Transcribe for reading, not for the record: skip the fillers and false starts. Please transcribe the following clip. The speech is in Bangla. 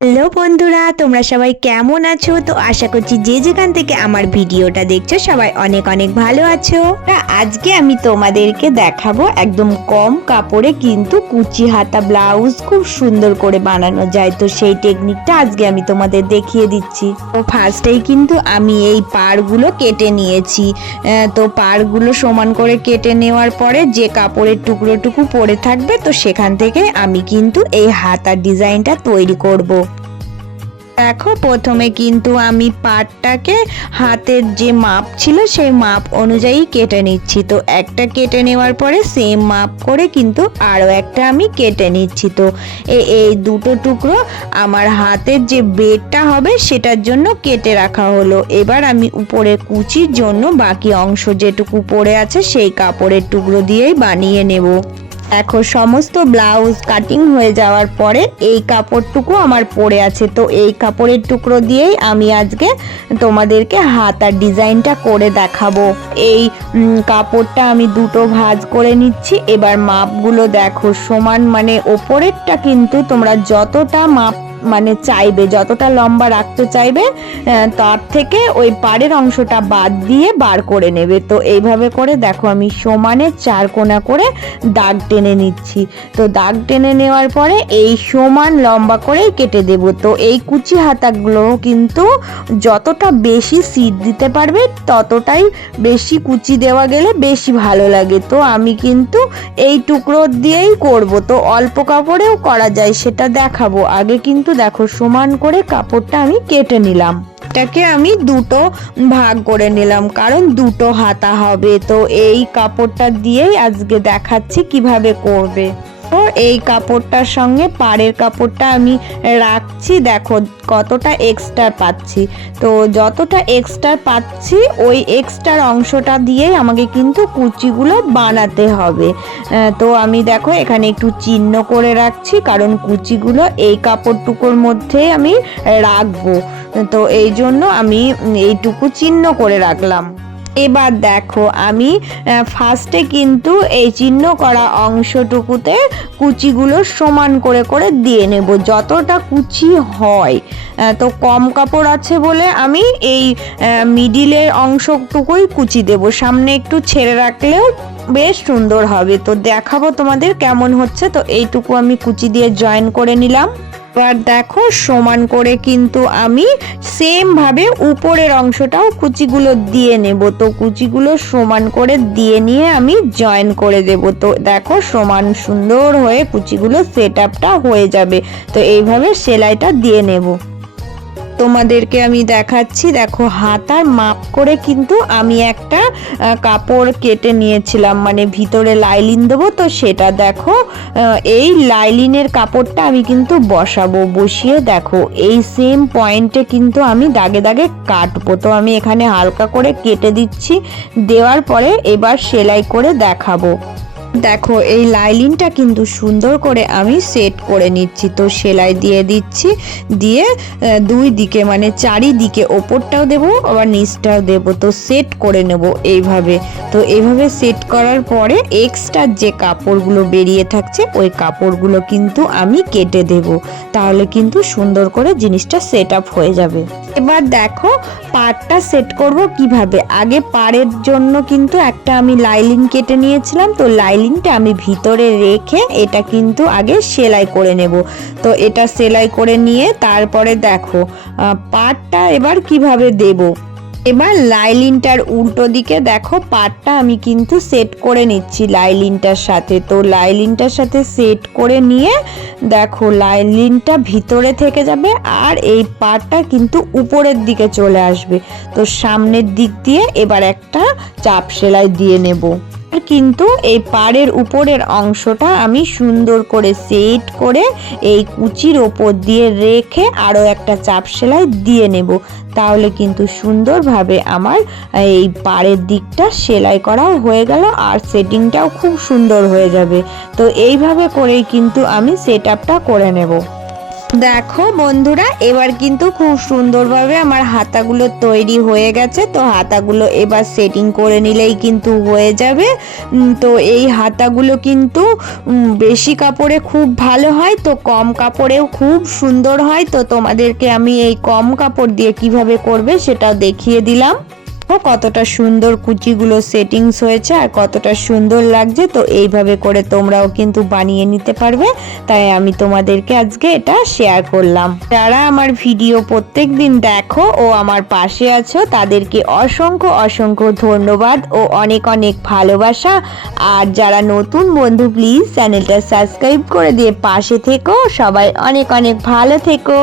হ্যালো বন্ধুরা, তোমরা সবাই কেমন আছো? তো আশা করছি যে যেখান থেকে আমার ভিডিওটা দেখছো সবাই অনেক অনেক ভালো আছো। আজকে আমি তোমাদেরকে দেখাবো একদম কম কাপড়ে কিন্তু কুচি হাতা ব্লাউজ খুব সুন্দর করে বানানো যায়। তো সেই টেকনিকটা আজকে আমি তোমাদের দেখিয়ে দিচ্ছি। তো ফার্স্টেই কিন্তু আমি এই পাড়গুলো কেটে নিয়েছি। তো পাড়গুলো সমান করে কেটে নেওয়ার পরে যে কাপড়ের টুকরোটুকু পড়ে থাকবে তো সেখান থেকে আমি কিন্তু এই হাতার ডিজাইনটা তৈরি করব। দেখো, প্রথমে কিন্তু আমি পাটটাকে হাতের যে মাপ ছিল সেই মাপ অনুযায়ী কেটে নিচ্ছি। তো একটা কেটে নেওয়ার পরে সেম মাপ করে কিন্তু আরও একটা আমি কেটে নিচ্ছি। তো এই দুটো টুকরো আমার হাতের যে বেডটা হবে সেটার জন্য কেটে রাখা হলো। এবার আমি উপরে কুচির জন্য বাকি অংশ যেটুকু পড়ে আছে সেই কাপড়ের টুকরো দিয়েই বানিয়ে নেব। দেখো, সমস্ত ব্লাউজ কাটিং হয়ে যাওয়ার পরে এই কাপড়টুকু আমার পড়ে আছে। তো এই কাপড়ের টুকরো দিয়েই আমি আজকে তোমাদেরকে হাতার ডিজাইনটা করে দেখাবো। এই কাপড়টা আমি দুটো ভাঁজ করে নিচ্ছি। এবার মাপগুলো দেখো, সমান মানে ওপরেরটা কিন্তু তোমরা যতটা মাপ চাইবে, যতটা লম্বা রাখতে চাইবে তার থেকে ওই পাড়ের অংশটা বাদ দিয়ে বার করে নেবে। তো এইভাবে করে দেখো আমি সমানে চার কোণা করে দাগ টেনে নিচ্ছি। তো দাগ টেনে নেওয়ার পরে এই সমান লম্বা করেই কেটে দেব। তো এই কুচি হাতাগুলো কিন্তু যতটা বেশি সিট দিতে পারবে ততটাই বেশি কুচি দেওয়া গেলে বেশি ভালো লাগে। তো আমি কিন্তু এই টুকরো দিয়েই করব। তো অল্প কাপড়েও করা যায় সেটা দেখাবো। আগে কিন্তু দেখো সমান করে কাপড়টা আমি কেটে নিলাম। এটাকে আমি দুটো ভাগ করে নিলাম কারণ দুটো হাতা হবে। তো এই কাপড়টা দিয়েই আজকে দেখাচ্ছি কিভাবে করবে। তো এই কাপড়টার সঙ্গে পাড়ের কাপড়টা আমি রাখছি। দেখো কতটা এক্সট্রা পাচ্ছি। তো যতটা এক্সট্রা পাচ্ছি ওই এক্সট্রার অংশটা দিয়েই আমাকে কিন্তু কুচিগুলো বানাতে হবে। তো আমি দেখো এখানে একটু চিহ্ন করে রাখছি কারণ কুচিগুলো এই কাপড়টুকুর মধ্যে আমি রাখবো। তো এই জন্য আমি এইটুকু চিহ্ন করে রাখলাম। এবার দেখো আমি ফার্স্টে কিন্তু এই চিহ্ন করা অংশটুকুতে কুচিগুলো সমান করে করে দিয়ে নেব যতটা কুচি হয়। তো কম কাপড় আছে বলে আমি এই মিডিলের অংশটুকুই কুচি দেব, সামনে একটু ছেড়ে রাখলেও বেশ সুন্দর হবে। তো দেখাবো তোমাদের কেমন হচ্ছে। তো এইটুকু আমি কুচি দিয়ে জয়েন করে নিলাম। এবার দেখো সমান করে কিন্তু আমি সেম ভাবে উপরের অংশটাও কুচিগুলো দিয়ে নেব। তো কুচিগুলো সমান করে দিয়ে নিয়ে আমি জয়েন করে দেব। তো দেখো সমান সুন্দর হয়ে কুচিগুলো সেট আপটা হয়ে যাবে। তো এইভাবে সেলাইটা দিয়ে নেব। তোমাদেরকে আমি দেখাচ্ছি। দেখো হাতার মাপ করে কিন্তু আমি একটা কাপড় কেটে নিয়েছিলাম, মানে ভিতরে লাইলিন দেবো। তো সেটা দেখো এই লাইলিনের কাপড়টা আমি কিন্তু বসাবো। বসিয়ে দেখো এই সেম পয়েন্টে কিন্তু আমি দাগে দাগে কাটবো। তো আমি এখানে হালকা করে কেটে দিচ্ছি। দেওয়ার পরে এবার সেলাই করে দেখাবো। দেখো এই লাইলিনটা কিন্তু সুন্দর করে আমি সেট করে নিচ্ছি। তো সেলাই দিয়ে দিচ্ছি, দিয়ে দুই দিকে মানে চারিদিকে ওপরটাও দেবো আবার নিচটাও দেবো। তো সেট করে নেব এইভাবে। তো এইভাবে সেট করার পরে এক্সট্রা যে কাপড়গুলো বেরিয়ে থাকছে ওই কাপড়গুলো কিন্তু আমি কেটে দেব। তাহলে কিন্তু সুন্দর করে জিনিসটা সেট আপ হয়ে যাবে। এবার দেখো পাড়টা সেট করব কিভাবে। আগে পাড়ের জন্য কিন্তু একটা আমি লাইলিন কেটে নিয়েছিলাম। তো লাইলিনটা আমি ভিতরে রেখে এটা কিন্তু আগে সেলাই করে নেব। তো এটা সেলাই করে নিয়ে তারপরে দেখো পাড়টা এবার কিভাবে দেব। এবার লাইলিনটার উল্টো দিকে দেখো পাড়টা আমি কিন্তু সেট করে নিচ্ছি লাইলিনটার সাথে। তো লাইলিনটার সাথে সেট করে নিয়ে দেখো লাইলিনটা ভিতরে থেকে যাবে আর এই পাড়টা কিন্তু উপরের দিকে চলে আসবে। তো সামনের দিক দিয়ে এবার একটা চাপ সেলাই দিয়ে নেব। কিন্তু এই পাড়ের উপরের অংশটা আমি সুন্দর করে সেট করে এই কুচির ওপর দিয়ে রেখে আরও একটা চাপ সেলাই দিয়ে নেব। তাহলে কিন্তু সুন্দরভাবে আমার এই পাড়ের দিকটা সেলাই করাও হয়ে গেল আর সেটিংটাও খুব সুন্দর হয়ে যাবে। তো এইভাবে করেই কিন্তু আমি সেট আপটা করে নেব। দেখো বন্ধুরা, এবার কিন্তু খুব সুন্দরভাবে আমার হাতাগুলো তৈরি হয়ে গেছে। তো হাতাগুলো এবার সেটিং করে নিলেই কিন্তু হয়ে যাবে। তো এই হাতাগুলো কিন্তু বেশি কাপড়ে খুব ভালো হয়, তো কম কাপড়েও খুব সুন্দর হয়। তো তোমাদেরকে আমি এই কম কাপড় দিয়ে কিভাবে করবে সেটাও দেখিয়ে দিলাম। কতটা সুন্দর কুচিগুলো সেটিংস হয়েছে আর কতটা সুন্দর লাগছে। তো এইভাবে করে তোমরাও কিন্তু বানিয়ে নিতে পারবে, তাই আমি তোমাদেরকে আজকে এটা শেয়ার করলাম। যারা আমার ভিডিও প্রত্যেক দিন দেখো ও আমার পাশে আছো তাদেরকে অসংখ্য অসংখ্য ধন্যবাদ ও অনেক অনেক ভালোবাসা। আর যারা নতুন বন্ধু প্লিজ চ্যানেলটা সাবস্ক্রাইব করে দিয়ে পাশে থেকো। সবাই অনেক অনেক ভালো থেকো।